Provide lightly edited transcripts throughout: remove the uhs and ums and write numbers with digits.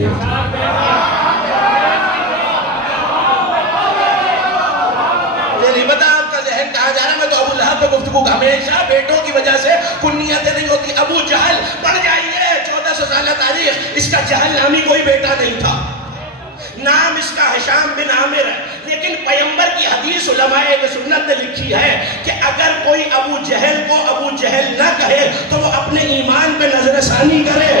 نہیں ہوتی. مجھے نہیں پتا آپ کا ذہن کہاں جا رہا ہے. میں تو ابو لہب پہ گفتگو ہمیشہ بیٹوں کی وجہ سے کنیتیں نہیں ہوتی. ابو جہل پڑھ جائیے 1400 سالہ تاریخ, اس کا جہل نامی کوئی بیٹا نہیں تھا. نام اس کا ہشام بن عامر ہے, لیکن پیغمبر کی حدیث علماء سنت نے لکھی ہے کہ اگر کوئی ابو جہل کو ابو جہل نہ کہے تو وہ اپنے ایمان پہ نظر ثانی کرے.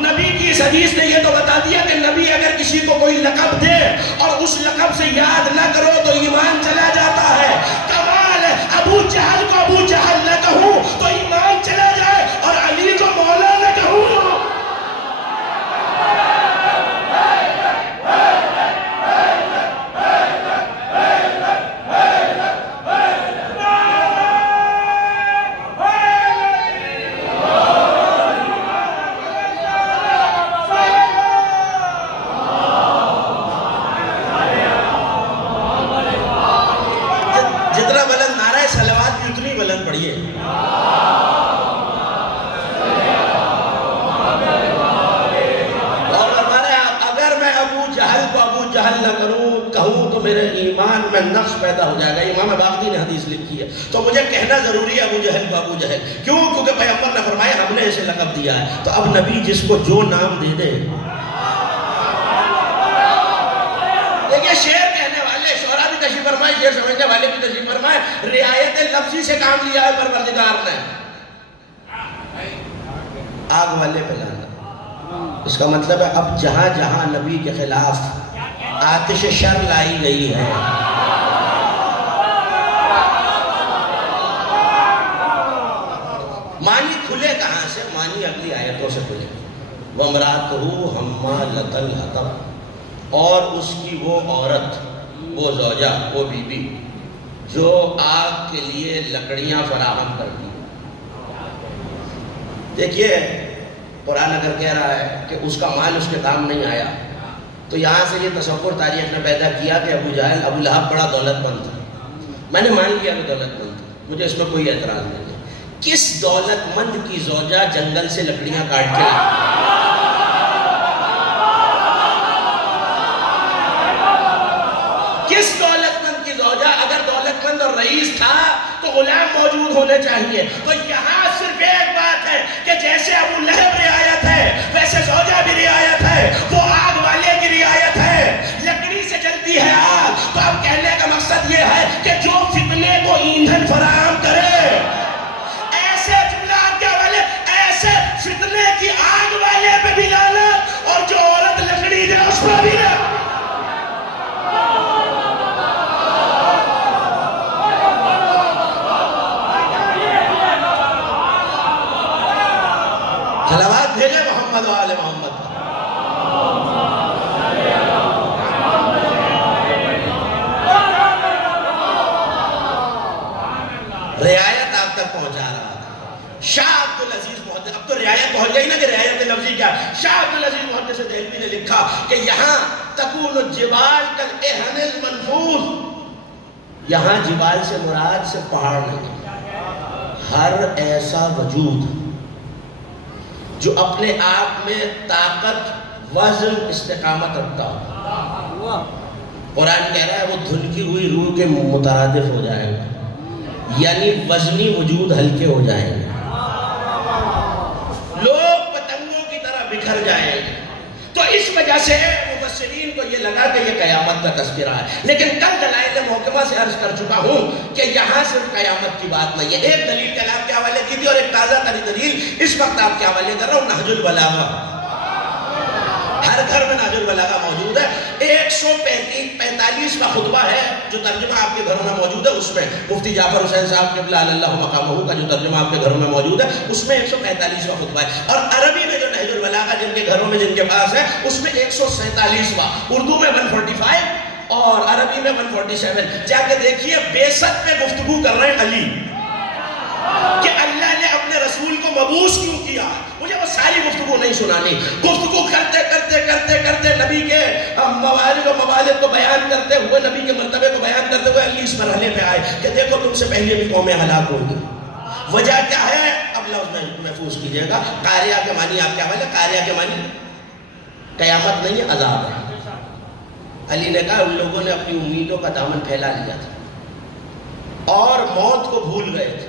نبی کی اس حدیث نے یہ تو بتا دیا کہ نبی اگر کسی کو کوئی لقب دے اور اس لقب سے یاد نہ کرو تو ایمان چلا جاتا ہے. کمال ہے, ابو جہل کو ابو جہل نہ کہوں تو ایمان چلا جائے, اور علی کو مولا نہ کہوں. میں نقص پیدا ہو جائے گا. امام باقی نے حدیث لکھی ہے, تو مجھے کہنا ضروری ہے ابو جہل کو ابو جہل. کیوں؟ کیونکہ پیغمبر نے فرمایا ہم نے اسے لقب دیا ہے. تو اب نبی جس کو جو نام دے دے, دیکھیں شعر کہنے والے شعرا بھی تشریف فرمائے, شعر سمجھنے والے بھی تشریف فرمائے, رعایت لفظی سے کام لیا ہے پروردگار نے. آگ والے پہ لانا, اس کا مطلب ہے اب جہاں جہاں نبی کے خلاف آتش شر لائی گئی ہے, معنی کھلے کہاں سے؟ معنی اگلی آیتوں سے کھلے. وَامْرَأَتُهُ حَمَّالَةَ الْحَطَبِ, اور اس کی وہ عورت, وہ زوجہ, وہ بی بی جو آگ کے لیے لکڑیاں فراہم کرتی. دیکھیے قرآن اگر کہہ رہا ہے کہ اس کا مال اس کے کام نہیں آیا, تو یہاں سے یہ تصور تاریخ نے پیدا کیا کہ ابو جہل ابو لہب بڑا دولت مند تھا. میں نے مان لیا کہ دولت مند تھا, مجھے اس میں کوئی اعتراض نہیں. کس دولت مند کی زوجہ جنگل سے لکڑیاں کاٹ کے کس دولت مند کی زوجہ؟ اگر دولت مند اور رئیس تھا تو غلام موجود ہونے چاہیے. تو یہاں صرف ایک بات ہے کہ جیسے ابو لہب رعایت ہے ویسے زوجہ بھی رعایت ہے, وہ آگ والے کی رعایت ہے. لکڑی سے جلتی ہے آگ, تو اب کہنے کا مقصد یہ ہے کہ جو فتنے کو ایندھن فراہم کرے, ایسے جملہ آپ کیا والے, ایسے فتنے کی آگ والے پہ بھی لعنت, اور جو عورت لکڑی دے اس پہ بھی لعنت. صلوات بھیجے محمد و آل محمد. رعایت آپ تک پہنچا رہا تھا. شاہ عبدالعزیز محدث, اب تو رعایت پہنچ گئی نا کہ رعایت لفظی کیا. شاہ عبدالعزیز محدث دہلوی نے لکھا کہ یہاں تکون الجبال کالاہن المنفوذ, یہاں جبال سے مراد سے پہاڑ نہیں, ہر ایسا وجود جو اپنے آپ میں طاقت, وزن, استقامت رکھتا ہو. قرآن کہہ رہا ہے وہ دھنکی ہوئی روح کے مترادف ہو جائے گا, یعنی وزنی وجود ہلکے ہو جائیں گے, لوگ پتنگوں کی طرح بکھر جائیں گے. تو اس وجہ سے مفسرین کو یہ لگا کہ یہ قیامت کا تذکرہ ہے. لیکن کل دلائل محکمہ سے عرض کر چکا ہوں کہ یہاں صرف قیامت کی بات نہیں ہے. ایک دلیل کل آپ کے حوالے کی تھی, اور ایک تازہ ترین دلیل اس وقت آپ کے حوالے کر رہا ہوں, نہج البلاغہ. ہر گھر میں نہج البلاغہ موجود ہے. 145 کا خطبہ ہے جو ترجمہ آپ کے گھروں میں موجود ہے. اس میں مفتی جعفر حسین صاحب قبلہ اللہ مقامہ کا جو ترجمہ آپ کے گھروں میں موجود ہے, اس میں 145 کا خطبہ ہے. اور عربی میں جو نہج البلاغہ جن کے گھروں میں جن کے پاس ہے, اس میں 147واں, اردو میں 145 اور عربی میں 147. جا کے دیکھیے, بیست پہ گفتگو کر رہے ہیں علی کہ اللہ نے اپنے رسول کو مبعوث کیوں کیا. مجھے وہ ساری گفتگو نہیں سنانی. گفتگو کرتے کرتے کرتے کرتے نبی کے موالد و مبالغ کو بیان کرتے ہوئے, نبی کے مرتبے کو بیان کرتے ہوئے علی اس مرحلے پہ آئے کہ دیکھو تم سے پہلے بھی قومیں ہلاک ہوں گی. وجہ کیا ہے؟ اب لفظ محفوظ کیجئے گا. قاریہ کے معنی آپ کیا والے, قاریہ کے معنی قیامت نہیں ہے، عذاب ہے۔ علی نے کہا ان لوگوں نے اپنی امیدوں کا دامن پھیلا لیا تھا اور موت کو بھول گئے تھے،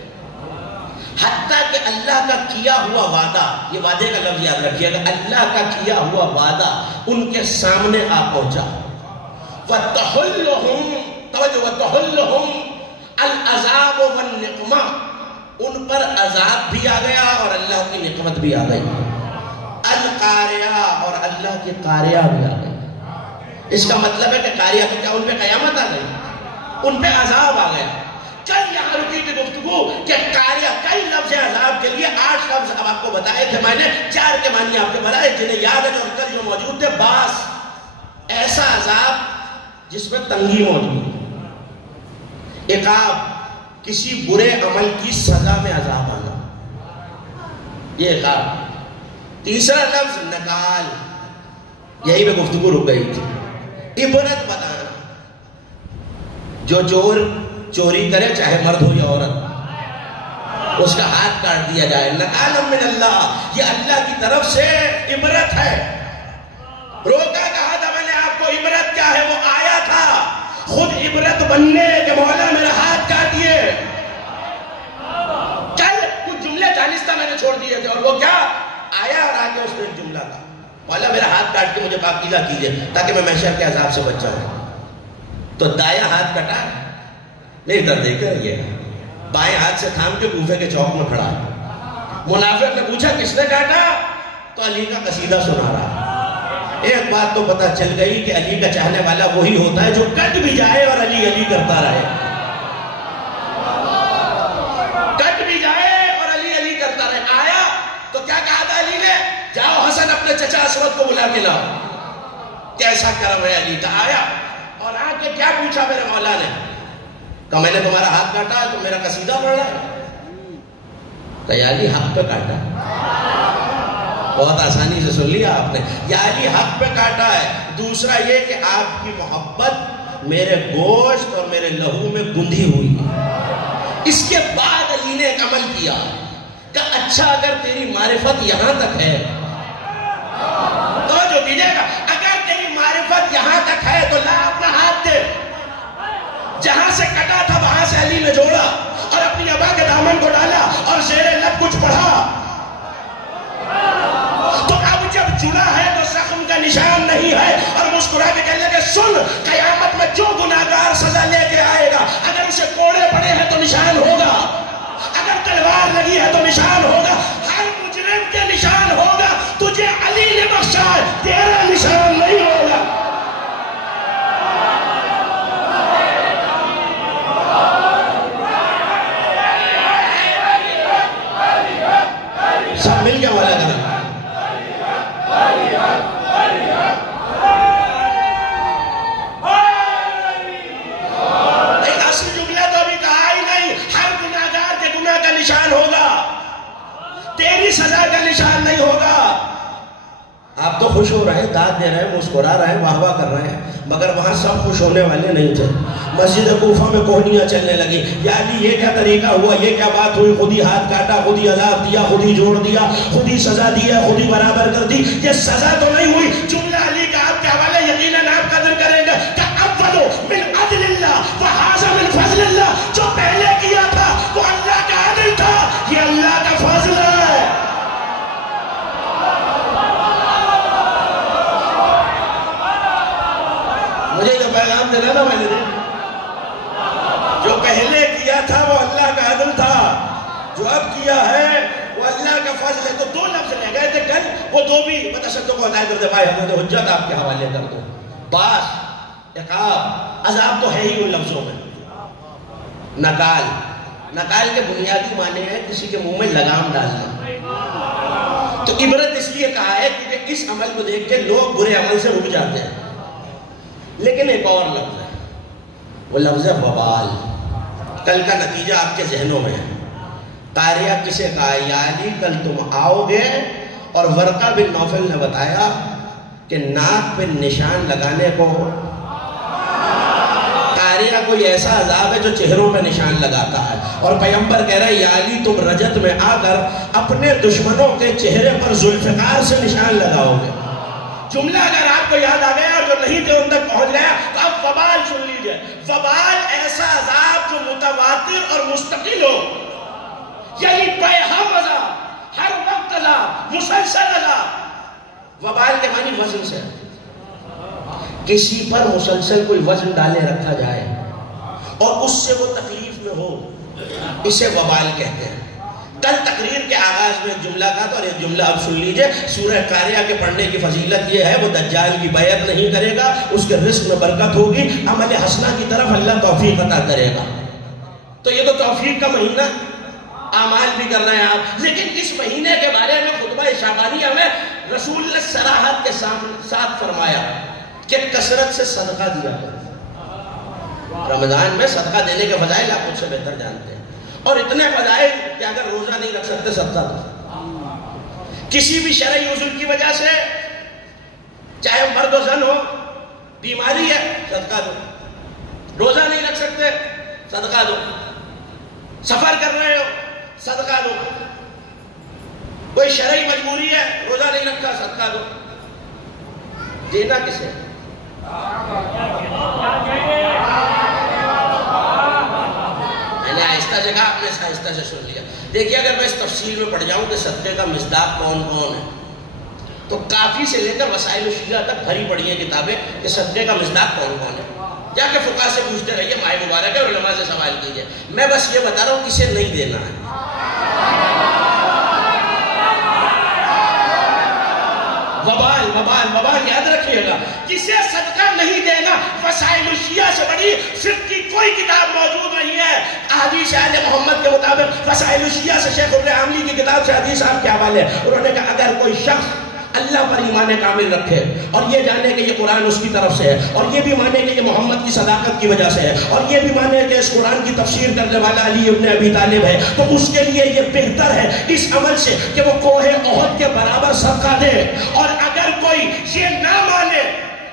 حتیٰ کہ اللہ کا کیا ہوا وعدہ، یہ وعدے کا لفظ یاد رکھیے گا، اللہ کا کیا ہوا وعدہ ان کے سامنے آ پہنچا۔ وَتَحُلُّهُمْ الْعَذَابُ وَالنِّقْمَةُ، ان پر عذاب بھی آ گیا اور اللہ کی نقمت بھی آ گئی۔ القاریہ، اور اللہ کی قاریہ بھی آ گئی۔ اس کا مطلب ہے کہ قاریہ تو کیا ان پہ قیامت آ گئی؟ ان پہ عذاب آ گیا۔ کل یہاں رکی تھی گفتگو کہ قاریہ، کئی لفظ عذاب کے لیے 8 لفظ اب آپ کو بتائے تھے میں نے، 4 کے معنی آپ کے بتائے جنہیں یاد ہے جو کل جو موجود تھے۔ باس، ایسا عذاب جس میں تنگی موجود ہے۔ عقاب، کسی برے عمل کی سزا میں عذاب آنا، یہ عقاب۔ تیسرا لفظ نکال، یہی پہ گفتگو رک گئی تھی۔ عبرت بتانا، جو چور چوری کرے چاہے مرد ہو یا عورت، اس کا ہاتھ کاٹ دیا جائے۔ نکال من اللہ، یہ اللہ کی طرف سے عبرت ہے۔ روکا کہا تھا میں نے آپ کو عبرت کیا ہے، وہ آیا تھا خود عبرت بننے کہ مولا میرا ہاتھ کاٹیے۔ کل کچھ جملے دانستہ میں نے چھوڑ دیے تھے، اور وہ کیا آیا اور آگے اس نے ایک جملہ کہا، مولا میرا ہاتھ کاٹ کے مجھے پاکیزہ کیجئے تاکہ میں محشر کے عذاب سے بچ جاؤں۔ تو دایاں ہاتھ کٹا، نہیں ادھر دیکھ رہی ہے، بائیں ہاتھ سے تھام کے کوفے کے چوک میں کھڑا ہے۔ منافق نے پوچھا کس نے کاٹا، تو علی کا قصیدہ سنا رہا۔ ایک بات تو پتہ چل گئی کہ علی کا چاہنے والا وہی ہوتا ہے جو کٹ بھی جائے اور علی علی کرتا رہے، کٹ بھی جائے اور علی علی کرتا رہے۔ آیا تو کیا کہا تھا علی نے، جاؤ حسن اپنے چچا اسود کو بلا کے لاؤ، کیسا کرم ہے علی کا۔ آیا اور آ کے کیا پوچھا میرے مولا نے، کہ میں نے تمہارا ہاتھ کاٹا ہے تو میرا قصیدہ پڑھ رہا ہے، کہ علی حق پہ کاٹا ہے۔ بہت آسانی سے سن لیا آپ نے، یا علی حق پہ کاٹا ہے۔ دوسرا یہ کہ آپ کی محبت میرے گوشت اور میرے لہو میں گندھی ہوئی ہے۔ اس کے بعد علی نے ایک عمل کیا کہ اچھا اگر تیری معرفت یہاں تک ہے تو جو دیجئے گا، اگر تیری معرفت یہاں تک ہے تو لا اپنا ہاتھ دے۔ جہاں سے کٹا تھا وہاں سے علی نے جوڑا اور اپنی ابا کے دامن کو ڈالا اور زیر لب کچھ پڑھا۔ تو اب جب جڑا ہے تو زخم کا نشان نہیں ہے، اور مسکرا کے کہنے لگے سن، قیامت میں جو گناہگار سزا لے کے آئے گا، اگر اسے کوڑے پڑے ہیں تو نشان ہوگا، اگر تلوار لگی ہے تو نشان ہوگا، ہر مجرم کے نشان ہوگا۔ تجھے علی نے بخشا ہے، تیرا نشان نہیں ہوگا۔ سب مل گیا والا کریں۔ اصل جملہ تو ابھی کہا ہی نہیں، ہر گناہگار کے گناہ کا نشان ہوگا، تیری سزا کا نشان نہیں ہوگا۔ آپ تو خوش ہو رہے ہیں، داد دے رہے ہیں، مسکرا رہے ہیں، واہ واہ کر رہے ہیں، مگر وہاں سب خوش ہونے والے نہیں تھے۔ مسجد کوفہ میں کوہنیاں چلنے لگی، یعنی یہ کیا طریقہ ہوا، یہ کیا بات ہوئی، خود ہی ہاتھ کاٹا، خود ہی عذاب دیا، خود ہی جوڑ دیا، خود ہی سزا دیا، خود ہی برابر کر دی۔ یہ سزا تو نہیں ہوئی۔ جملہ علی کا آپ کے حوالے یقیناً آپ قدر کریں گے کہ اولو من عدل اللہ وحاذا من فضل اللہ، جو پہلے کیا تھا وہ اللہ کا عدل تھا، یہ اللہ کا فضل ہے۔ مجھے جو پیغام دینا نا میں نے جو پہلے کیا تھا وہ اللہ کا عدل تھا، جو اب کیا ہے وہ اللہ کا فضل ہے۔ تو 2 لفظ لے گئے تھے کل، وہ 2 بھی بتشدد کو عطا کر دے بھائی، حضرت حجت آپ کے حوالے کر دو۔ باس، عقاب، عذاب تو ہے ہی ان لفظوں میں۔ نکال، نکال کے بنیادی معنی ہے کسی کے منہ میں لگام ڈالنا۔ تو عبرت اس لیے کہا ہے کیونکہ اس عمل کو دیکھ کے لوگ برے عمل سے رک جاتے ہیں۔ لیکن ایک اور لفظ ہے، وہ لفظ ہے وبال۔ کل کا نتیجہ آپ کے ذہنوں میں ہے۔ قاریہ کسے کہا، یا علی کل تم آؤ گے، اور ورقہ بن نوفل نے بتایا کہ ناک پہ نشان لگانے کو قاریہ کوئی ایسا عذاب ہے جو چہروں پہ نشان لگاتا ہے، اور پیغمبر کہہ رہا ہے یا علی تم رجت میں آ کر اپنے دشمنوں کے چہرے پر ذوالفقار سے نشان لگاؤ گے۔ جملہ اگر آپ کو یاد آ گیا اور جو نہیں تھے ان تک پہنچ گیا تو اب وبال سن لیجئے. وبال ایسا عذاب جو متواتر اور مستقل ہو، یعنی بے ہم عذاب، ہر وقت عذاب، مسلسل عذاب. وبال کے معنی وزن سے، کسی پر مسلسل کوئی وزن ڈالے رکھا جائے اور اس سے وہ تکلیف میں ہو، اسے وبال کہتے ہیں. کل تقریر کے آغاز میں ایک جملہ کہا تھا اور ایک جملہ اب سن لیجئے. سورہ قاریہ کے پڑھنے کی فضیلت یہ ہے وہ دجال کی بیعت نہیں کرے گا، اس کے رزق میں برکت ہوگی، عمل حسنہ کی طرف اللہ توفیق عطا کرے گا. تو یہ تو توفیق کا مہینہ، اعمال بھی کر رہے ہیں آپ. لیکن اس مہینے کے بارے میں خطبہ شعبانیہ میں رسول نے صراحت کے ساتھ فرمایا کہ کثرت سے صدقہ دیا ہے. رمضان میں صدقہ دینے کے فضائل آپ مجھ سے بہتر جانتے ہیں، اور اتنے فضائل کہ اگر روزہ نہیں رکھ سکتے صدقہ دو. کسی بھی شرعی عذر کی وجہ سے، چاہے مرد و زن ہو، بیماری ہے، صدقہ دو. روزہ نہیں رکھ سکتے، صدقہ دو. سفر کر رہے ہو، صدقہ دو. کوئی شرعی مجبوری ہے، روزہ نہیں رکھا، صدقہ دو. دینا کسے؟ میں نے آہستہ سے کہا، آپ نے آہستہ سے سن لیا. دیکھیے اگر میں اس تفصیل میں پڑھ جاؤں کہ صدقے کا مصداق کون کون ہے تو کافی سے لے کر وسائل الشیعہ تک بھری پڑی ہیں کتابیں کہ صدقے کا مصداق کون کون ہے. جا کے فقہا سے پوچھتے رہیے، ماہ مبارک ہے، علماء سے سوال کیجئے. میں بس یہ بتا رہا ہوں کسے نہیں دینا ہے. وبال وبال وبال یاد رکھیے گا. کسے صدقہ نہیں دے گا، وسائل الشیعہ سے بڑی فقہ کی کوئی کتاب موجود نہیں ہے. احادیث آل محمد کے مطابق وسائل الشیعہ سے شیخ ابن عاملی کی کتاب سے حدیث آپ کے حوالے. انہوں نے کہا اگر کوئی شخص اللہ پر ایمان کامل رکھے اور یہ جانے کہ یہ قرآن اس کی طرف سے ہے، اور یہ بھی مانے کہ یہ محمد کی صداقت کی وجہ سے ہے، اور یہ بھی مانے کہ اس قرآن کی تفسیر کرنے والا علی ابن ابی طالب ہے، تو اس کے لیے یہ بہتر ہے اس عمل سے کہ وہ کوہ احد کے برابر صدقہ دے. اور اگر کوئی یہ نہ مانے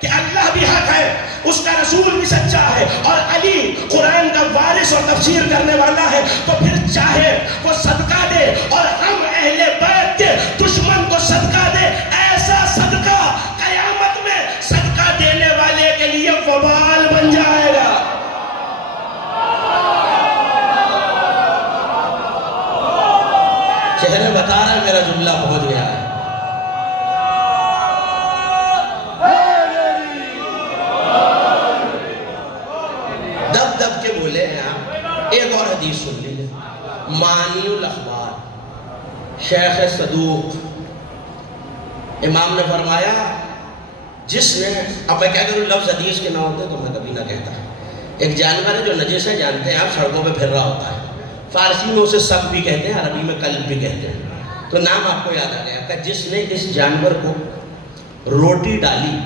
کہ اللہ بھی حق ہے، اس کا رسول بھی سچا ہے، اور علی قرآن کا وارث اور تفسیر کرنے والا ہے، تو پھر چاہے وہ صدقہ دے اور ہم اہل بیت کے دشمن کو صدقہ دے. ایسا صدقہ قیامت میں صدقہ دینے والے کے لیے وبال بن جائے گا. چہرے بتا رہا ہے میرا جملہ پہنچ گیا ہے. دب دب کے بولے ہیں آپ. ایک اور حدیث سن لیجیے. معنی الاخبار شیخ صدوق امام نے فرمایا جس نے، اب میں کیا کروں لفظ حدیث کے نہ ہوتے تو میں کبھی نہ کہتا. ایک جانور ہے جو نجس ہے، جانتے ہیں آپ، سڑکوں پہ پھر رہا ہوتا ہے. فارسی میں اسے سب بھی کہتے ہیں، عربی میں کلب بھی کہتے ہیں. تو نام آپ کو یاد آ گیا کہ جس نے اس جانور کو روٹی ڈالی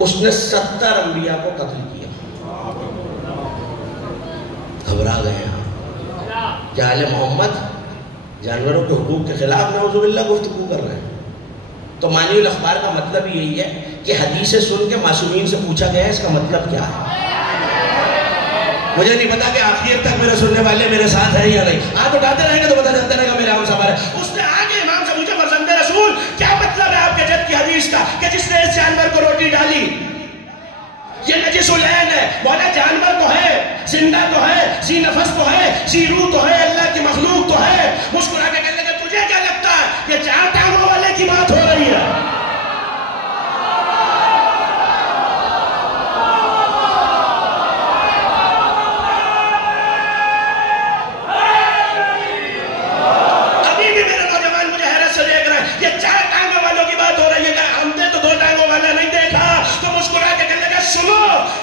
اس نے 70 انبیاء کو قتل کیا. گھبرا گئے ہیں کیا آل محمد جانوروں کے حقوق کے خلاف نعوذ باللہ گفتگو کر رہے ہیں. تو معنی الاخبار کا مطلب یہی ہے کہ حدیثیں سن کے معصومین سے پوچھا گیا ہے اس کا مطلب کیا ہے. مجھے نہیں پتا کہ آخر تک میرے سننے والے میرے ساتھ ہیں یا نہیں. ہاتھ اٹھاتے رہیں گے تو پتہ چلتا رہے گا میرا ہم سوال ہے. اس نے آگے امام سے پوچھا فرزند رسول کیا مطلب ہے آپ کے جد کی حدیث کا کہ جس نے اس جانور کو روٹی ڈالی یہ نجس العین ہے؟ بولا جانور تو ہے، زندہ تو ہے، ذی نفس تو ہے، ذی روح تو ہے، اللہ کی مخلوق تو ہے. مسکرا کے کہنے لگا تجھے کیا لگتا ہے یہ 4 ٹانگوں والے کی بات ہو رہی ہے؟ ابھی بھی میرے نوجوان مجھے حیرت سے دیکھ رہے ہیں. یہ 4 ٹانگوں والوں کی بات ہو رہی ہے. ہم نے تو 2 ٹانگوں والا نہیں دیکھا. تو مسکرا کے کہنے لگا سنو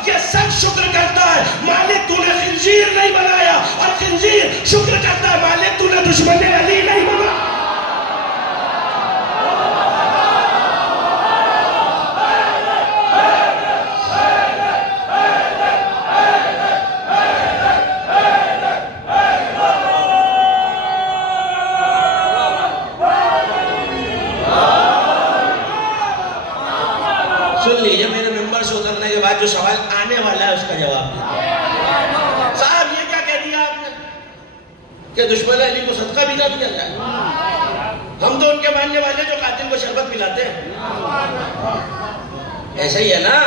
یہ سب شکر کرتا ہے مالک تو نے خنزیر نہیں بنایا، اور خنزیر شکر کرتا ہے مالک تو نے دشمن علی نہیں بنا. سن لیجئے میرے ممبر سے اترنے کے بعد جو سوال آنے والا ہے اس کا جواب دیجئے. صاحب یہ کیا کہہ دیا آپ نے کہ دشمن علی کو صدقہ بھی نہ دیا جائے؟ ہم تو ان کے ماننے والے جو قاتل کو شربت پلاتے ہیں، ایسا ہی ہے نا؟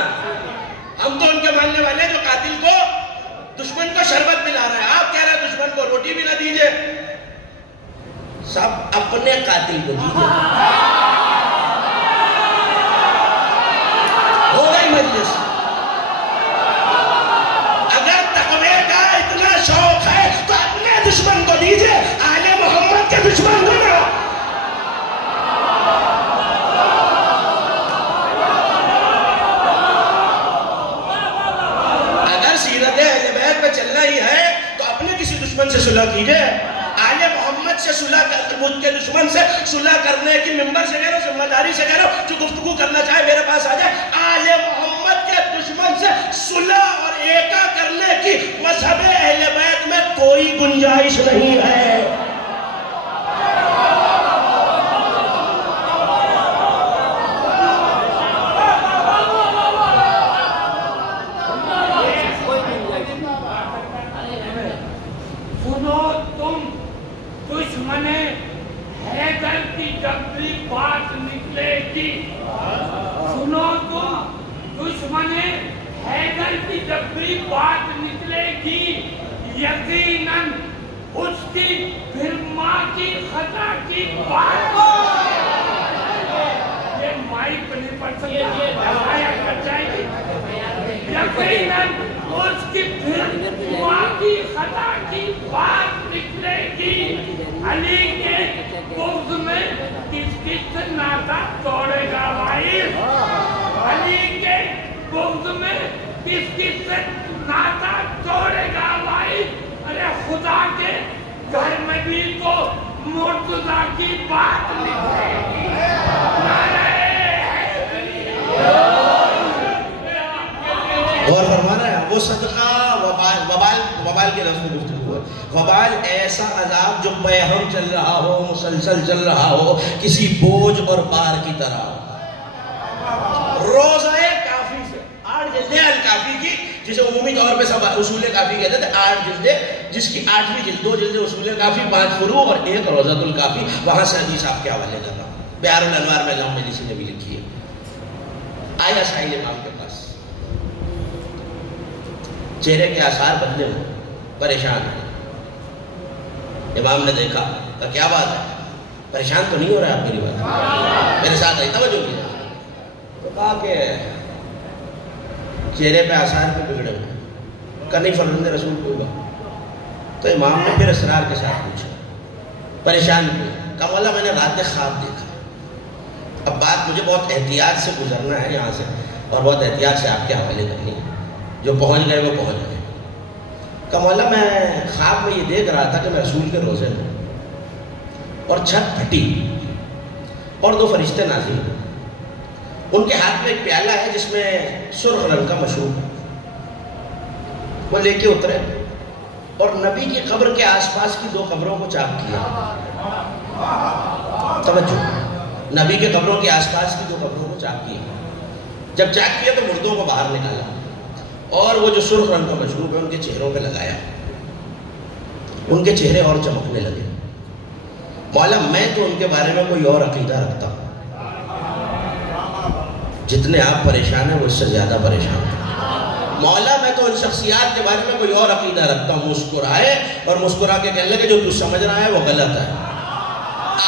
ہم تو ان کے ماننے والے جو قاتل کو، دشمن کو شربت پلا رہے ہیں. آپ کہہ رہے ہیں دشمن کو روٹی بھی نہ دیجئے. سب اپنے قاتل کو دیجئے. ہو گئی مجلس. اگر تقوی کا اتنا شوق ہے تو اپنے دشمن کو دیجئے، آل محمد کے دشمن کو نہ. اگر سیرت اہل بیت پہ چلنا ہی ہے تو اپنے کسی دشمن سے صلح کیجئے. آل محمد سے صلح کر، مجھ کے دشمن سے صلح کرنے کی ممبر سے کہہ رہا ہوں، ذمہ داری سے کہہ رہا ہوں، جو گفتگو کرنا چاہے میرے پاس آ جائے. آل محمد کے دشمن سے صلح اور ایکا کرنے کی مذہب اہل بیت میں کوئی گنجائش نہیں ہے. دشمن حیدر کی جب بھی بات نکلے گی، سنو تم، دشمن حیدر کی جب بھی بات نکلے گی، یقیناً اس کی پھر ماں کی خطا کی بات. یہ مائک پہ نہیں پڑھ سکتا، آیا کر جائے گی. یقیناً اس کی پھر ماں کی خطا کی بات نکلے گی. علی کے بغض میں کس کس سے ناتا توڑے گا بھائی؟ علی کے بغض میں کس کس سے ناتا توڑے گا بھائی؟ ارے خدا کے گھر میں بھی تو مرتضیٰ کی بات نکلے گی. اور فرما رہا ہے وہ صدقہ وبال کے لفظ میں گفتگو ہے. وبال ایسا عذاب جو بے ہم چل رہا ہو، مسلسل چل رہا ہو، کسی بوجھ اور بار کی طرح. روزہ کافی سے 8 جلدیں الکافی کی، جسے عمومی طور پہ سب اصول کافی کہتے تھے. 8 جلدیں، جس کی 8ویں جلد، 2 جلدیں اصول کافی، 5 فروع اور 1 روضۃ الکافی. وہاں سے حدیث آپ کے حوالے کر رہا ہوں. بہار الانوار میں علامہ مجلسی نے بھی لکھی ہے. آیا سائل امام کے پاس، چہرے کے آثار بدلے ہو، پریشان ہے. امام نے دیکھا کہ کیا بات ہے، پریشان تو نہیں ہو رہا ہے آپ میری بات؟ میرے ساتھ آئی، توجہ کیا. تو کہا کہ چہرے پہ آثار پہ بگڑے ہوئے، کہ نہیں فرزند رسول کو ہوگا. تو امام نے پھر اسرار کے ساتھ پوچھا، پریشان کیوں؟ کہا مولا میں نے رات میں خواب دیکھا. اب بات مجھے بہت احتیاط سے گزرنا ہے یہاں سے، اور بہت احتیاط سے آپ کے حوالے کرنی ہے. جو پہنچ گئے وہ پہنچ گئے. کہ مولا میں خواب میں یہ دیکھ رہا تھا کہ میں رسول کے روزے میں، اور چھت پھٹی اور 2 فرشتے نازل ہوئے. ان کے ہاتھ میں ایک پیالہ ہے جس میں سرخ رنگ کا مشروب ہے. وہ لے کے اترے اور نبی کی قبر کے آس پاس کی 2 قبروں کو چاک کیا. توجہ، نبی کے قبروں کے آس پاس کی 2 قبروں کو چاک کیا. جب چاک کیا تو مردوں کو باہر نکالا اور وہ جو سرخ رنگ کا مشروب ہے ان کے چہروں پہ لگایا. ان کے چہرے اور چمکنے لگے. مولا میں تو ان کے بارے میں کوئی اور عقیدہ رکھتا ہوں، جتنے آپ پریشان ہیں وہ اس سے زیادہ پریشان ہیں. مولا میں تو ان شخصیات کے بارے میں کوئی اور عقیدہ رکھتا ہوں. مسکرائے اور مسکرا کے کہنے لگے جو تو سمجھ رہا ہے وہ غلط ہے.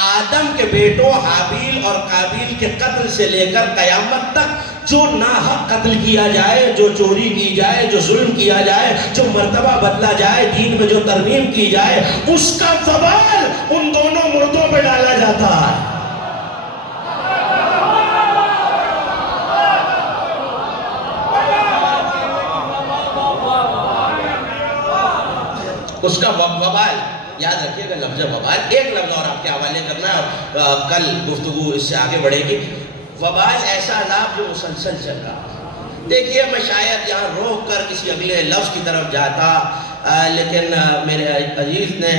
آدم کے بیٹوں حابیل اور قابیل کے قتل سے لے کر قیامت تک جو ناحق قتل کیا جائے، جو چوری کی جائے، جو ظلم کیا جائے، جو مرتبہ بدلا جائے، دین میں جو ترمیم کی جائے، اس کا وبال ان دونوں مردوں پہ ڈالا جاتا ہے. اس کا وبال یاد رکھیے گا. لفظ وبال، ایک لفظ اور آپ کے حوالے کرنا ہے اور کل گفتگو اس سے آگے بڑھے گی. وبال ایسا عذاب جو مسلسل چل رہا. دیکھیے میں شاید یہاں روک کر کسی اگلے لفظ کی طرف جاتا، لیکن میرے عزیز نے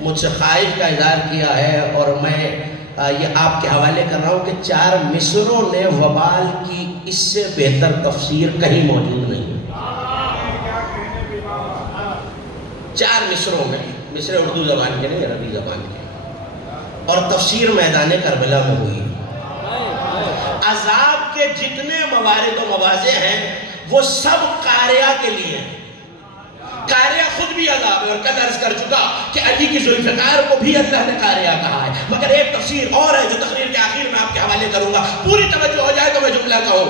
مجھ سے خواہش کا اظہار کیا ہے اور میں یہ آپ کے حوالے کر رہا ہوں کہ 4 مصروں نے وبال کی اس سے بہتر تفسیر کہیں موجود نہیں. 4 مصروں میں، مصر اردو زبان کے نہیں، عربی زبان کے. اور تفسیر میدان کربلا میں ہوئی۔ عذاب کے جتنے موارد و مواضع ہیں وہ سب قاریہ کے لیے ہیں۔ قاریہ خود بھی عذاب ہے، اور کل عرض کر چکا کہ علی کی ذوالفقار کو بھی اللہ نے قاریہ کہا ہے۔ مگر ایک تفسیر اور ہے جو تقریر کے آخر میں آپ کے حوالے کروں گا، پوری توجہ ہو جائے تو میں جملہ کہوں۔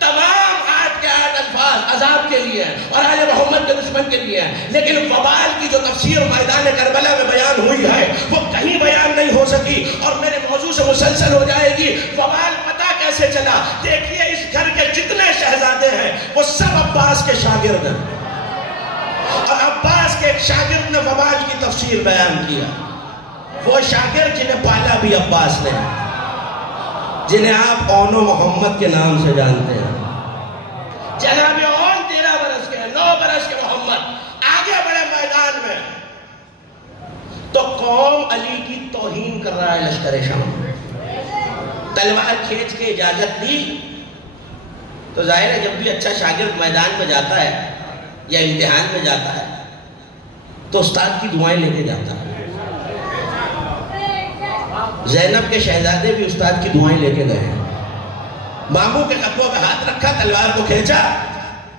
تمام 8 کے 8 الفاظ عذاب کے لیے ہیں اور آل محمد کے دشمن کے لیے ہیں، لیکن وبال کی جو تفسیر میدان کربلا میں بیان ہوئی ہے وہ کہیں بیان نہیں ہو سکی، اور میرے موضوع سے مسلسل ہو جائے گی۔ وبال پتہ کیسے چلا؟ دیکھیے اس گھر کے جتنے شہزادے ہیں وہ سب عباس کے شاگرد ہیں، اور عباس کے ایک شاگرد نے وبال کی تفسیر بیان کیا، وہ شاگرد جنہیں پالا بھی عباس نے، جنہیں آپ اون و محمد کے نام سے جانتے ہیں۔ جناب اون 13 برس کے 9 برس کے محمد آگے بڑے میدان میں، تو قوم علی کی توہین کر رہا ہے لشکر شام، تلوار کھینچ کے اجازت دی۔ تو ظاہر ہے جب بھی اچھا شاگرد میدان میں جاتا ہے یا امتحان میں جاتا ہے تو استاد کی دعائیں لے کے جاتا ہے۔ زینب کے شہزادے بھی استاد کی دعائیں لے کے گئے ہیں۔ ماموں کے قدموں پہ ہاتھ رکھا، تلوار کو کھینچا،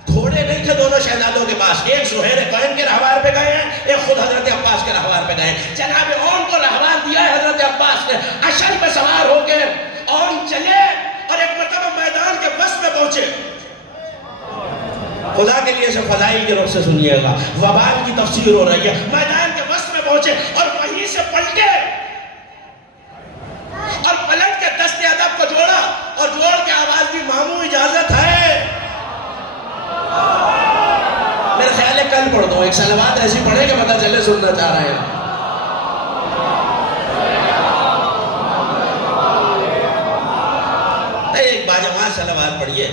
گھوڑے نہیں تھے دونوں شہزادوں کے پاس، ایک زہیر قائم کے رہوار پہ گئے ہیں، ایک خود حضرت عباس کے رہوار پہ گئے ہیں۔ جناب اون کو رہوار دیا ہے حضرت عباس نے، اشر پہ سوار ہو کے اون چلے اور ایک مرتبہ میدان کے وسط میں پہنچے۔ خدا کے لیے سے فضائل کے رخ سے سنیے گا، وبال کی تفسیر ہو رہی ہے، میدان کے وسط میں پہنچے اور وہیں سے پلٹے اور پلٹ کے دست ادب کو جوڑا اور جوڑ کے آواز دی، ماموں اجازت ہے۔ میرے خیال ہے کل پڑھ دو، ایک صلوات ایسی پڑھے کہ پتہ چلے سننا چاہ رہے ہیں۔ ایک باجماعت صلوات پڑھیے۔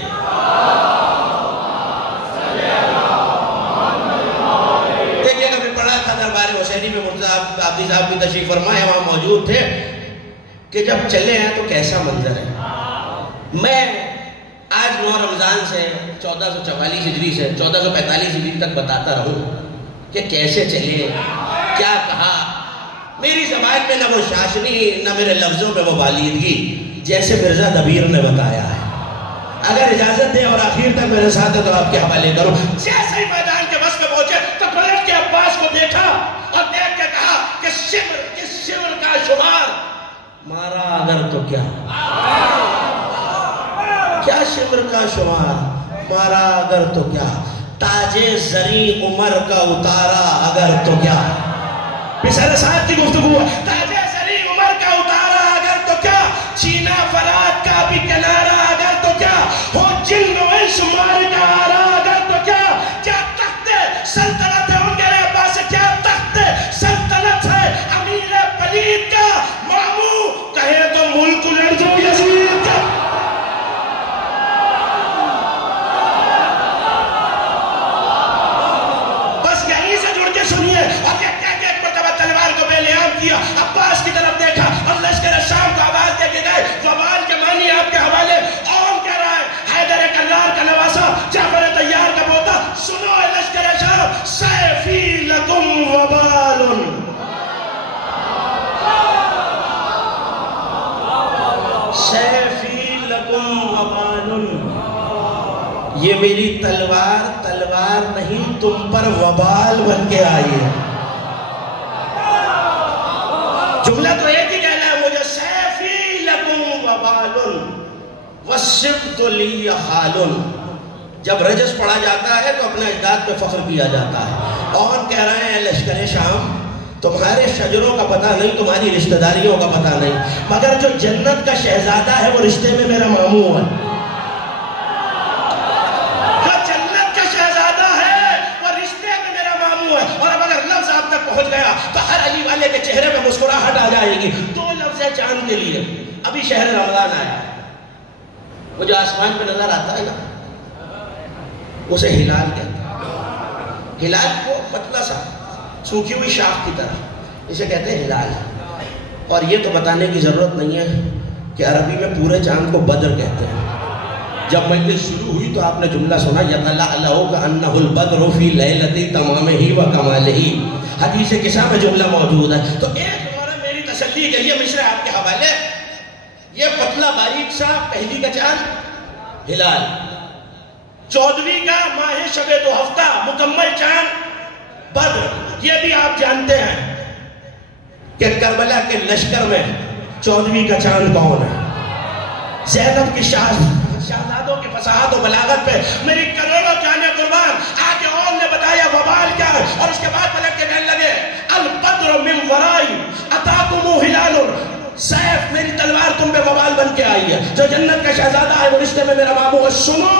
دیکھیے کبھی پڑھا تھا دربار حسینی میں مرتضیٰ عابدی صاحب بھی تشریف فرمائے، وہاں موجود تھے، کہ جب چلے ہیں تو کیسا منظر ہے۔ میں آج 9 رمضان سے 1444 ہجری سے 1445 ہجری تک بتاتا رہوں کہ کیسے چلے، کیا کہا۔ میری زبان میں نہ وہ شاشنی نہ میرے لفظوں میں وہ بالیدگی، جیسے مرزا دبیر نے بتایا ہے۔ اگر اجازت دیں اور آخر تک میرے ساتھ ہے تو آپ کے حوالے کروں۔ جیسے ہی میدان کے وسط میں پہنچے تو پلٹ کے عباس کو دیکھا اور دیکھ کے کہا کہ شمر کا شمار مارا اگر تو کیا شمر کا شمار مارا اگر تو کیا، تاج زری عمر کا اتارا اگر تو کیا۔ پسر ساتھ کی گفتگو، تاج زری عمر کا اتارا اگر تو کیا، چینا فرات کا بھی کنارا اگر تو کیا، ہو جن نوش مار کا آرا اگر تو کیا تخت سلطنت ہے ان کے عباس، کیا تخت سلطنت ہے امیر پلید کا، ماموں کہے تو ملک لڑ جو یزید کا۔ بس یہیں سے جڑ کے سنیے، اور یہ کہہ کے ایک مرتبہ تلوار کو بے لیام کیا، عباس کی طرف دیکھا اور لشکر شام کو آواز دے کے گئے۔ وبال کے معنی آپ کے حوالے، اون کہہ رہا ہے حیدر کرار کا نواسا، جعفر طیار کا پوتا، سنو اے لشکر شام، سیفی لکم وبال، سیفی لکم وبال، یہ میری تلوار نہیں تم پر وبال بن کے آئی ہے۔ جملہ تو ایک ہی کہنا ہے مجھے، سیفی لکم وبال وَالسِّبْتُ لِي خَالٌ۔ جب رجس پڑھا جاتا ہے تو اپنے اجداد پہ فخر کیا جاتا ہے۔ اون کہہ رہے ہیں لشکر شام، تمہارے شجروں کا پتہ نہیں، تمہاری رشتہ داریوں کا پتہ نہیں، مگر جو جنت کا شہزادہ ہے وہ رشتے میں میرا ماموں ہے۔ جو جنت کا شہزادہ ہے وہ رشتے میں میرا ماموں ہے۔ اور اب اگر لفظ آپ تک پہنچ گیا تو ہر علی والے کے چہرے میں مسکراہٹ آ جائے گی۔ 2 لفظ ہے چاند کے لیے۔ ابھی شہر رمضان آیا، وہ جو آسمان پہ نظر آتا ہے نا، اسے ہلال کہتے ہیں۔ ہلال کو پتلا سا سوکھی ہوئی شاخ کی طرح، اسے کہتے ہیں ہلال۔ اور یہ تو بتانے کی ضرورت نہیں ہے کہ عربی میں پورے چاند کو بدر کہتے ہیں۔ جب مجلس شروع ہوئی تو آپ نے جملہ سنا، یَتَلَعْلَعُ كَأَنَّهُ الْبَدْرُ فِي لَيْلَةِ تَمَامِهِ وَكَمَالِهِ۔ حدیث قصہ میں جملہ موجود ہے۔ تو ایک میری تسلی تسلی کے لیے مصرع آپ کے حوالے. یہ پتلا باریک سا پہلی کا چاند ہلال، 14ویں کا ماہ شب دو ہفتہ مکمل چاند بدر. یہ بھی آپ جانتے ہیں کہ کربلا کے لشکر میں 14ویں کا چاند کون ہے؟ زینب کی شہزادوں کی فصاحت و بلاغت پہ میری کروڑوں جانیں قربان. آگے اور نے بتایا وبال کیا ہے، اور اس کے بعد پلٹ کے کہنے لگے البدر من ورائی اتاکم ہلال. سیف میری تلوار تم پہ وبال بن کے آئی ہے. جو جنت کا شہزادہ ہے وہ رشتے میں میرا ماموں ہے. سنو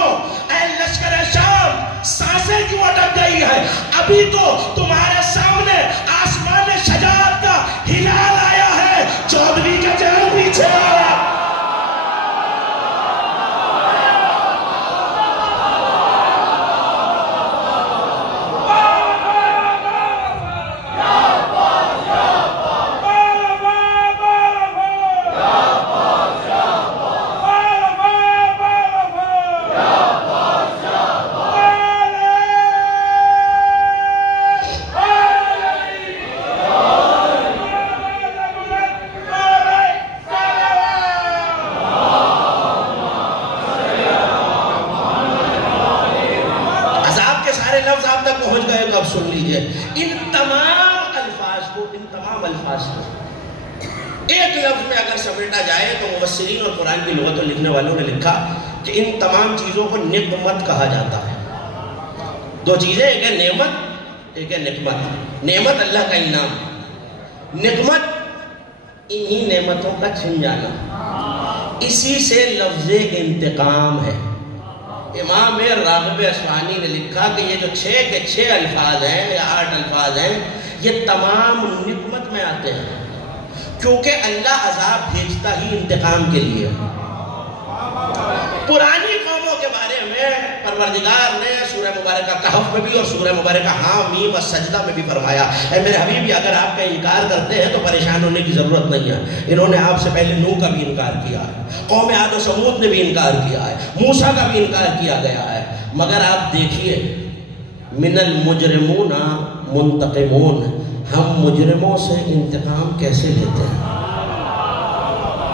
اے لشکر شام، سانسیں کیوں اٹک گئی ہے؟ ابھی تو تمہارے سامنے آسمان شجاعت کا ہلال آیا ہے، 14ویں کا چاند پیچھے آیا. سن لیجئے ان تمام الفاظ کو ایک لفظ میں اگر سمیٹا جائے تو مفسرین اور قرآن کی لغت لکھنے والوں نے لکھا کہ ان تمام چیزوں کو نعمت کہا جاتا ہے. دو چیزیں، ایک ہے نعمت، ایک ہے نعمت. نعمت اللہ کا انعام، نعمت انہی نعمتوں کا چھن جانا. اسی سے لفظ انتقام ہے. امام راغب اصفہانی نے لکھا کہ یہ جو 6 کے 6 الفاظ ہیں یا 8 الفاظ ہیں یہ تمام نعمت میں آتے ہیں، کیونکہ اللہ عذاب بھیجتا ہی انتقام کے لیے. پرانی قوموں کے بارے میں پروردگار نے سورہ مبارکہ کہف میں بھی اور سورہ مبارکہ حامیم والسجدہ میں بھی فرمایا اے میرے حبیبی اگر آپ کا انکار کرتے ہیں تو پریشان ہونے کی ضرورت نہیں ہے. انہوں نے آپ سے پہلے نوح کا بھی انکار کیا ہے، قوم عاد و ثمود نے بھی انکار کیا ہے، موسیٰ کا بھی انکار کیا گیا ہے. مگر آپ دیکھیے من المجرمون منتقمون، ہم مجرموں سے انتقام کیسے لیتے ہیں.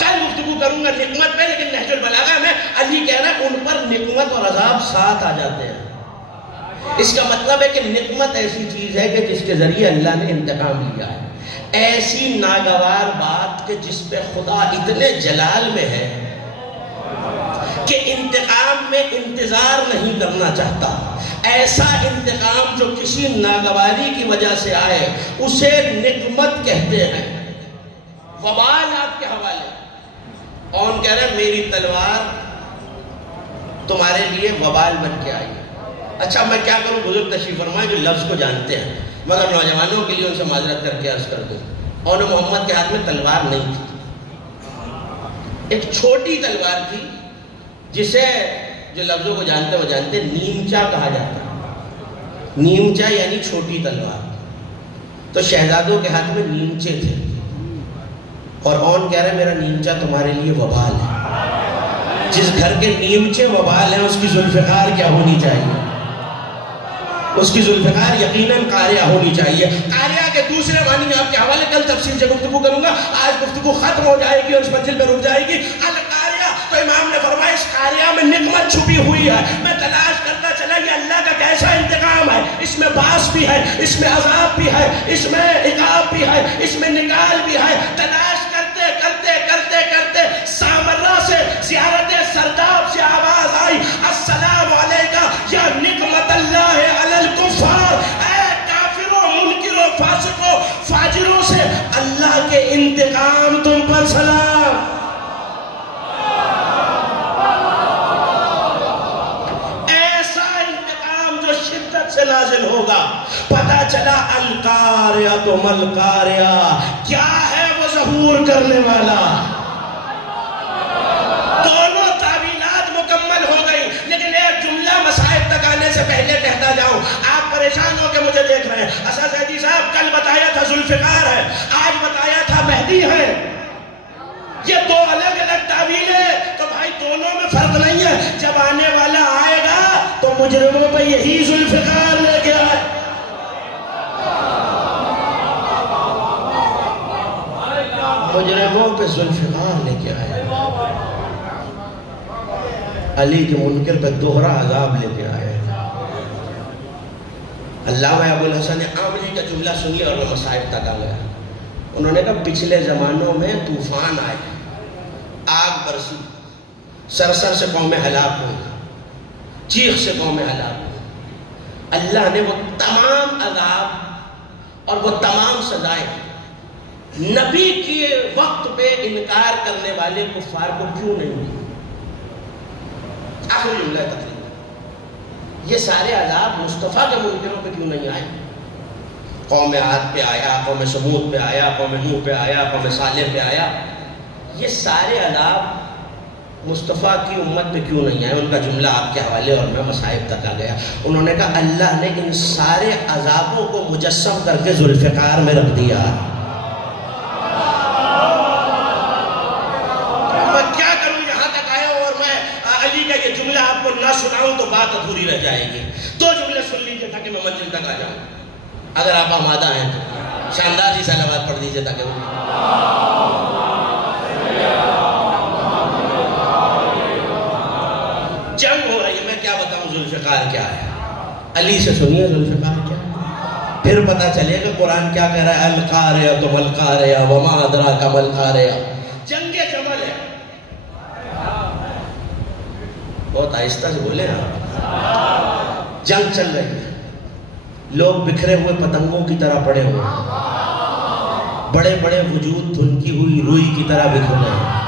کل گفتگو کروں گا نعمت پہ، لیکن نہج البلاغہ میں علی کہہ رہا ہے ان پر نعمت اور عذاب ساتھ آ جاتے ہیں. اس کا مطلب ہے کہ نعمت ایسی چیز ہے کہ جس کے ذریعے اللہ نے انتقام لیا ہے. ایسی ناگوار بات کہ جس پہ خدا اتنے جلال میں ہے کہ انتقام میں انتظار نہیں کرنا چاہتا. ایسا انتقام جو کسی ناگواری کی وجہ سے آئے اسے نعمت کہتے ہیں. وبال آپ کے حوالے. اور کہہ رہے ہیں میری تلوار تمہارے لیے وبال بن کے آئی. اچھا میں کیا کروں، بزرگ تشریف فرمائے جو لفظ کو جانتے ہیں، مگر نوجوانوں کے لیے ان سے معذرت کر کے عرض کر دوں. اور محمد کے ہاتھ میں تلوار نہیں تھی، ایک چھوٹی تلوار تھی جسے جو لفظوں کو جانتے وہ جانتے نیمچا کہا جاتا ہے. نیمچا یعنی چھوٹی تلوار. تو شہزادوں کے ہاتھ میں نیمچے تھے اور اون کہہ رہے میرا نیمچا تمہارے لیے وبال ہے. جس گھر کے نیمچے وبال ہیں اس کی ذوالفقار کیا ہونی چاہیے؟ اس کی ذوالفقار یقیناً قاریہ ہونی چاہیے. قاریہ کے دوسرے معنی آپ کے حوالے کل تفصیل سے گفتگو کروں گا. آج گفتگو ختم ہو جائے گی اور اس منزل پہ رک جائے گی. القاریہ تو امام نے فرمایا اس قاریہ میں نعمت چھپی ہوئی ہے. میں تلاش کرتا چلا یہ اللہ کا کیسا انتقام ہے. اس میں باس بھی ہے، اس میں عذاب بھی ہے، اس میں عقاب بھی ہے، اس میں نکال بھی ہے. تلاش کرتے کرتے کرتے کرتے سامرہ سے زیارت سرداب سے آواز آئی السلام علیکہ یا نعمت اللہ علی الکفار. اے کافروں، منکروں، فاسقوں، فاجروں سے اللہ کے انتقام تم پر سلام. ایسا انتقام جو شدت سے نازل ہوگا. پتہ چلا القاریہ تو ملقاریہ کیا ہے وہ ظہور کرنے والا. دونوں تعویلات مکمل ہو گئی. لیکن ایک جملہ مسائب تک آنے سے پہلے کہتا جاؤں. آپ پریشان ہو کے مجھے دیکھ رہے ہیں. اسد زیدی صاحب کل بتایا تھا ذوالفقار ہے، آج بتایا تھا مہدی ہے. یہ دو الگ الگ تعویلیں. تو بھائی دونوں میں فرق نہیں ہے. جب آنے والا آئے گا تو مجرموں پہ یہی ذوالفقار لے کے آئے. پاؤں پہ ذوالفقار لے کے آیا، علی کے منکر پہ دوہرا عذاب لے کے آیا۔ علامہ ابو الحسن عاملی کا جملہ سنیے اور وہ مصائب تک آ گیا۔ انہوں نے کہا پچھلے زمانوں میں طوفان آئے، آگ برسی، سرسر سے قومیں ہلاک ہوئی، چیخ سے قومیں ہلاک ہوئی۔ اللہ نے وہ تمام عذاب اور وہ تمام سزائیں نبی کے وقت پہ انکار کرنے والے کفار کو کیوں نہیں دی؟ آخری جملہ تقریبا یہ سارے عذاب مصطفیٰ کے منکروں پہ کیوں نہیں آئے؟ قوم عاد پہ آیا، قوم سمود پہ آیا، قوم نوح پہ آیا، قوم صالح پہ آیا، یہ سارے عذاب مصطفیٰ کی امت پہ کیوں نہیں آئے؟ ان کا جملہ آپ کے حوالے اور میں مصائب تک آ گیا۔ انہوں نے کہا اللہ نے ان سارے عذابوں کو مجسم کر کے ذوالفقار میں رکھ دیا۔ میں کیا کروں، یہاں تک آیا اور میں علی کا یہ جملہ آپ کو نہ سناؤں تو بات ادھوری رہ جائے گی۔ دو جملے سن لیجئے تاکہ میں منزل تک آ جاؤں، اگر آپ آمادہ ہیں تو شاندار جی صلوات پڑھ دیجئے تاکہ جنگ ہو رہی ہے۔ میں کیا بتاؤں ذوالفقار کیا ہے؟ علی سے سنیے ذوالفقار کیا ہے، پھر پتہ چلے گا قرآن کیا کہہ رہا ہے، القاریہ ملقاریہ وما ادراک ملقاریہ، جنگ جمل ہے۔ بہت آہستہ سے بولے آپ، جنگ چل رہی ہے، لوگ بکھرے ہوئے پتنگوں کی طرح پڑے ہوئے ہیں، بڑے بڑے وجود دھنکی ہوئی روئی کی طرح بکھر رہے ہیں۔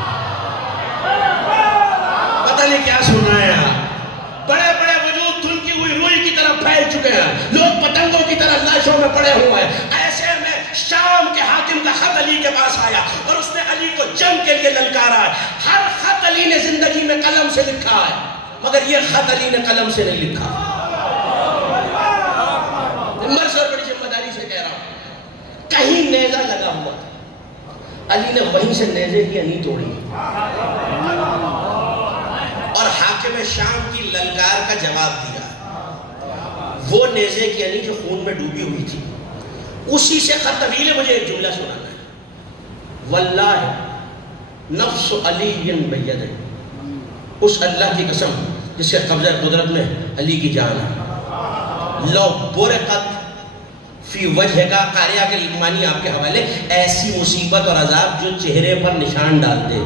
کیا سن رہے ہیں آپ؟ بڑے بڑے وجود دھنکی ہوئی روئی کی طرف پھیل چکے ہیں، لوگ پتنگوں کی طرح لاشوں میں پڑے ہوئے ہیں۔ ایسے میں شام کے حاکم کا خط علی کے پاس آیا اور اس نے علی کو جنگ کے لیے للکارا ہے۔ ہر خط علی نے زندگی میں قلم سے لکھا ہے، مگر یہ خط علی نے قلم سے نہیں لکھا۔ مرض اور بڑی ذمہ داری سے کہہ رہا ہوں، کہیں نیزہ لگا ہوا تھا، علی نے وہیں سے نیزے کی انھی توڑی اور حاکم شام کی للکار کا جواب دیا۔ وہ نیزے کی انھی جو خون میں ڈوبی ہوئی تھی، اسی سے خط طویل ہے، مجھے ایک جملہ سنانا ہے۔ واللہ نفس علی بید، اس اللہ کی قسم جس کے قبضہ قدرت میں علی کی جان ہے، لو برقت فی وجہ کا قاریہ کے معنی آپ کے حوالے، ایسی مصیبت اور عذاب جو چہرے پر نشان ڈال دے۔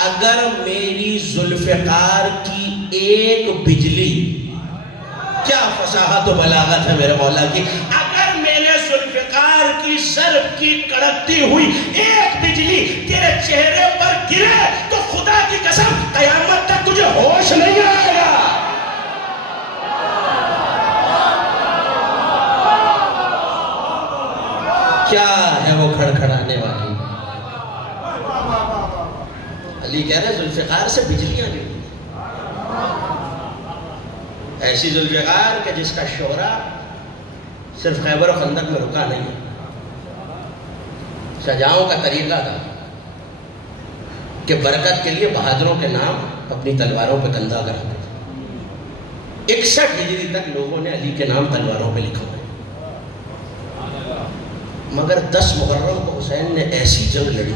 اگر میری ذوالفقار کی ایک بجلی، کیا فصاحت و بلاغت ہے میرے مولا کی، اگر میں نے ذوالفقار کی ضرب کی کڑکتی ہوئی ایک بجلی تیرے چہرے پر گرے تو خدا کی قسم قیامت تک تجھے ہوش نہیں آئے گا۔ کیا ہے وہ کھڑکھڑانے والی؟ علی کہہ رہے ذوالفقار سے بجلیاں گری، ایسی ذوالفقار کہ جس کا شعرہ صرف خیبر و خندق میں رکا نہیں ہے۔ شجاعوں کا طریقہ تھا کہ برکت کے لیے بہادروں کے نام اپنی تلواروں پہ کندھا کراتے تھے۔ 61 ہجری تک لوگوں نے علی کے نام تلواروں پہ لکھا ہوئے، مگر 10 محرم کو حسین نے ایسی جنگ لڑی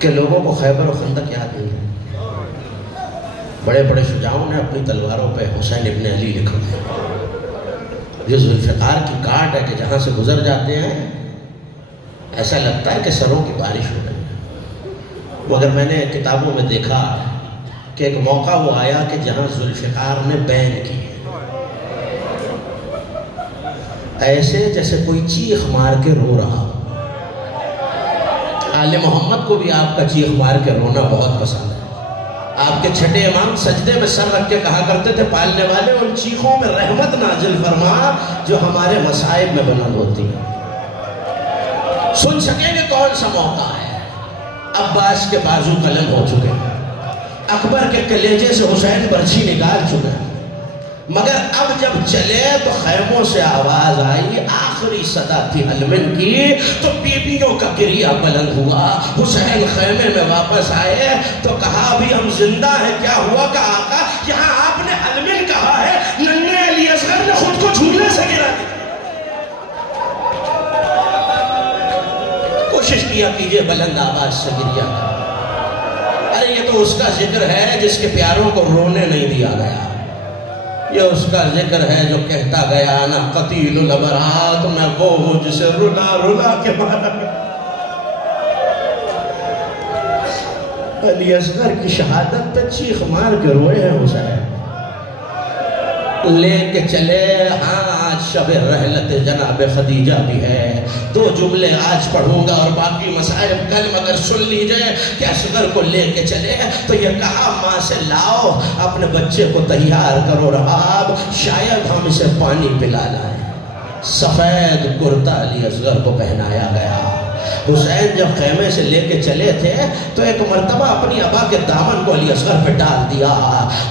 کہ لوگوں کو خیبر و خندق یاد نہیں ہے۔ بڑے بڑے شجاعوں نے اپنی تلواروں پہ حسین ابن علی لکھا ہے۔ یہ ذوالفقار کی کاٹ ہے کہ جہاں سے گزر جاتے ہیں ایسا لگتا ہے کہ سروں کی بارش ہو رہی ہے۔ مگر میں نے کتابوں میں دیکھا کہ ایک موقع وہ آیا کہ جہاں ذوالفقار نے بین کی، ایسے جیسے کوئی چیخ مار کے رو رہا۔ آل محمد کو بھی آپ کا چیخ مار کے رونا بہت پسند ہے۔ آپ کے چھٹے امام سجدے میں سر رکھ کے کہا کرتے تھے، پالنے والے ان چیخوں میں رحمت نازل فرما جو ہمارے مصائب میں بلند ہوتی ہے۔ سن سکیں گے کون سا موقع ہے؟ عباس کے بازو قلم ہو چکے ہیں، اکبر کے کلیجے سے حسین برچھی نکال چکے ہیں، مگر اب جب چلے تو خیموں سے آواز آئی، آخری صدا تھی حلمن کی، تو بیویوں کا گریہ بلند ہوا۔ حسین خیمے میں واپس آئے تو کہا ابھی ہم زندہ ہیں، کیا ہوا؟ کہ آقا یہاں آپ نے حلمن کہا ہے، ننھے علی اصغر نے خود کو جھولے سے گرا دیا۔ کیا کیجئے بلند آواز سے گریہ کا۔ ارے یہ تو اس کا ذکر ہے جس کے پیاروں کو رونے نہیں دیا گیا، یہ اس کا ذکر ہے جو کہتا گیا نا قتیل الابرات، میں وہ ہوں جسے رلا رلا کے مارا گیا۔ علی اصغر کی شہادت پہ چیخ مار کے روئے ہیں حسین، لے کے چلے ہاں آج شب رحلت جناب خدیجہ بھی ہے۔ دو جملے آج پڑھوں گا اور باقی مسائل کل مگر سن لیجئے کہ اصغر کو لے کے چلے تو یہ کہا ماں سے لاؤ اپنے بچے کو تیار کرو رباب، شاید ہم اسے پانی پلا لائیں۔ سفید کرتا علی اصغر کو پہنایا گیا۔ حسین جب خیمے سے لے کے چلے تھے تو ایک مرتبہ اپنی ابا کے دامن کو علی اصغر پہ ڈال دیا۔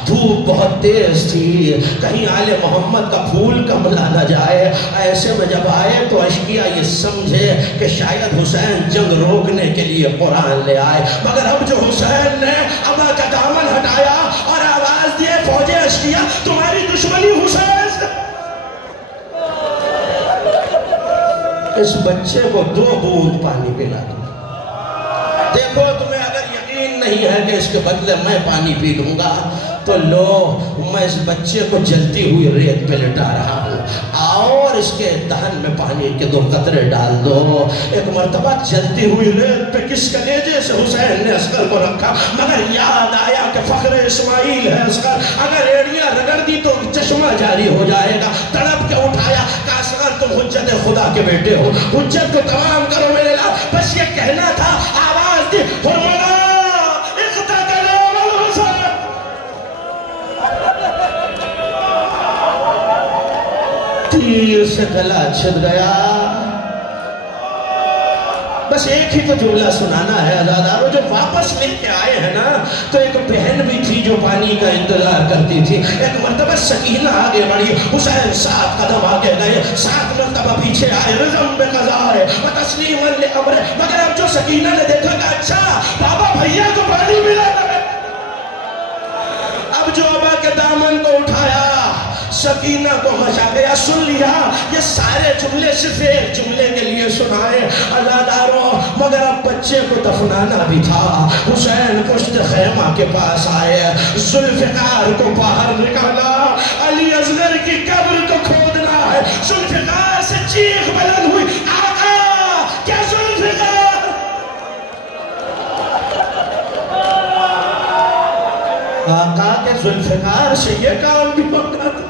دھوپ بہت تیز تھی، کہیں آل محمد کا پھول کملا نہ جائے۔ ایسے میں جب آئے تو اشقیہ یہ سمجھے کہ شاید حسین جنگ روکنے کے لیے قرآن لے آئے، مگر اب جو حسین نے ابا کا دامن ہٹایا اور آواز دیے فوج اشقیہ تمہاری دشمنی حسین سے، اس بچے کو 2 بوند پانی پلا دو۔ دیکھو تمہیں اگر یقین نہیں ہے کہ اس کے بدلے میں پانی پی لوں گا تو لو میں اس بچے کو جلتی ہوئی ریت پہ لٹا رہا ہوں، آؤ اور اس کے دہن میں پانی کے 2 قطرے ڈال دو۔ ایک مرتبہ جلتی ہوئی ریت پہ کس کلیجے سے حسین نے اصغر کو رکھا، مگر یاد آیا کہ فخر اسماعیل ہے اصغر، اگر ایڑیاں رگڑ دی تو چشمہ جاری ہو جائے گا۔ تڑپ کے اٹھایا کہ اصغر تم حجت خدا کے بیٹے ہو، حجت کو تمام کرو میرے لئے، بس یہ کہنا تھا۔ آواز دی حرمنا تیر سے گلا چھد گیا۔ بس ایک ہی تو جملہ سنانا ہے عزادارو، جو واپس مل کے آئے ہیں نا تو ایک بہن بھی تھی جو پانی کا انتظار کرتی تھی۔ ایک مرتبہ سکینہ آگے بڑھی، حسین 7 قدم آگے گئے، 7 مرتبہ پیچھے آئے، رزم بے قضائے و تسلیما لعمر، مگر اب جو سکینہ نے دیکھا کہ اچھا بابا بھیا کو پانی ملا ہے، اب جو ابا کے دامن کو اٹھایا سکینہ کو مچا گیا۔ سن لیا یہ سارے جملے صرف ایک جملے کے لیے سنائے عزاداروں، مگر اب بچے کو دفنانا بھی تھا۔ حسین پشت خیمہ کے پاس آئے، ذوالفقار کو باہر نکالا، علی اصغر کی قبر کو کھودنا ہے۔ ذوالفقار سے چیخ بلند ہوئی، آقا کیا ذوالفقار، آقا کے ذوالفقار سے یہ کام بھی ہوگا تھا۔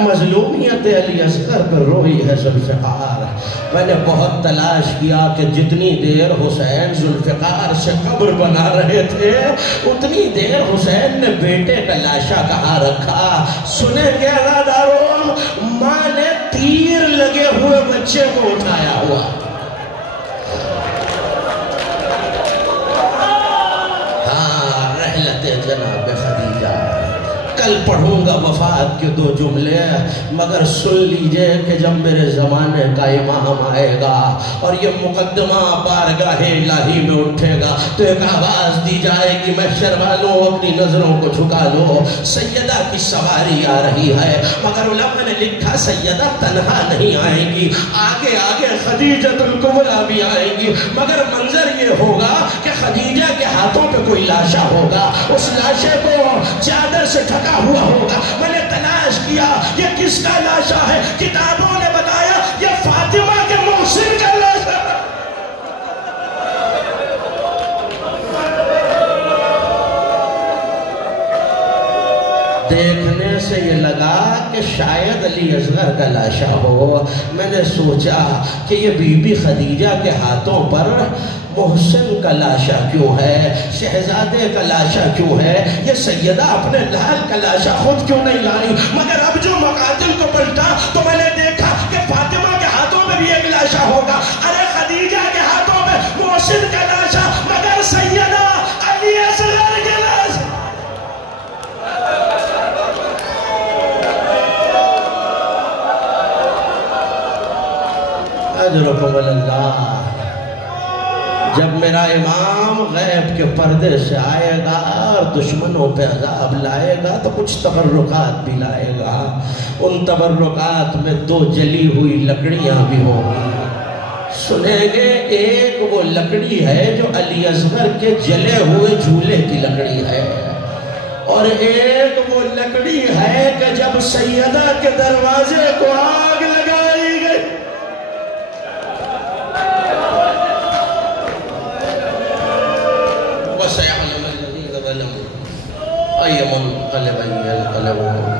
مظلومیت علی اصغر پر روئی ہے ذوالفقار۔ میں نے بہت تلاش کیا کہ جتنی دیر حسین ذوالفقار سے قبر بنا رہے تھے اتنی دیر حسین نے بیٹے کا لاشا کہاں رکھا۔ سنیں گے عزاداروں، ماں نے تیر لگے ہوئے بچے کو اٹھایا ہوا۔ ہاں رحلت جناب خدیجہ، کل پڑھوں گا وفات کے 2 جملے، مگر سن لیجئے کہ جب میرے زمانے کا امام آئے گا اور یہ مقدمہ بارگاہ الہی میں اٹھے گا تو ایک آواز دی جائے گی محشر والوں اپنی نظروں کو جھکا لو، سیدہ کی سواری آ رہی ہے، مگر علماء نے لکھا سیدہ تنہا نہیں آئے گی، آگے آگے خدیجۃ الکبریٰ بھی آئے گی، مگر منظر یہ ہوگا کہ خدیجہ کے ہاتھوں پہ کوئی لاشا ہوگا، اس لاشے کو چادر سے ڈھکا ہوا ہوگا۔ میں نے تلاش کیا یہ کس کا لاشا ہے، کتابوں نے بتایا یہ فاطمہ کے محسن کا لاشا ہے۔ دیکھنے سے یہ لگا کہ شاید علی اصغر کا لاشا ہو۔ میں نے سوچا کہ یہ بی بی خدیجہ کے ہاتھوں پر محسن کا لاشا کیوں ہے، شہزادے کا لاشا کیوں ہے، یہ سیدہ اپنے لال کا لاشا خود کیوں نہیں لائی۔ مگر اب جو مقاتل کو پلٹا تو میں نے دیکھا کہ فاطمہ کے ہاتھوں میں بھی ایک لاشا ہوگا، ارے خدیجہ کے ہاتھوں میں محسن کا لاشا، مگر سیدہ علی اصغر کے لاشا۔ اجرکم اللہ۔ جب میرا امام غیب کے پردے سے آئے گا اور دشمنوں پہ عذاب لائے گا تو کچھ تبرکات بھی لائے گا، ان تبرکات میں 2 جلی ہوئی لکڑیاں بھی ہوں گی۔ سنیں گے ایک وہ لکڑی ہے جو علی اصغر کے جلے ہوئے جھولے کی لکڑی ہے، اور ایک وہ لکڑی ہے کہ جب سیدہ کے دروازے کو آگ لگائی گئی، وَسَيَعْلَمَ الَّذِينَ ظَلَمُوا أَيَّ مُنْقَلَبٍ يَنقَلِبُونَ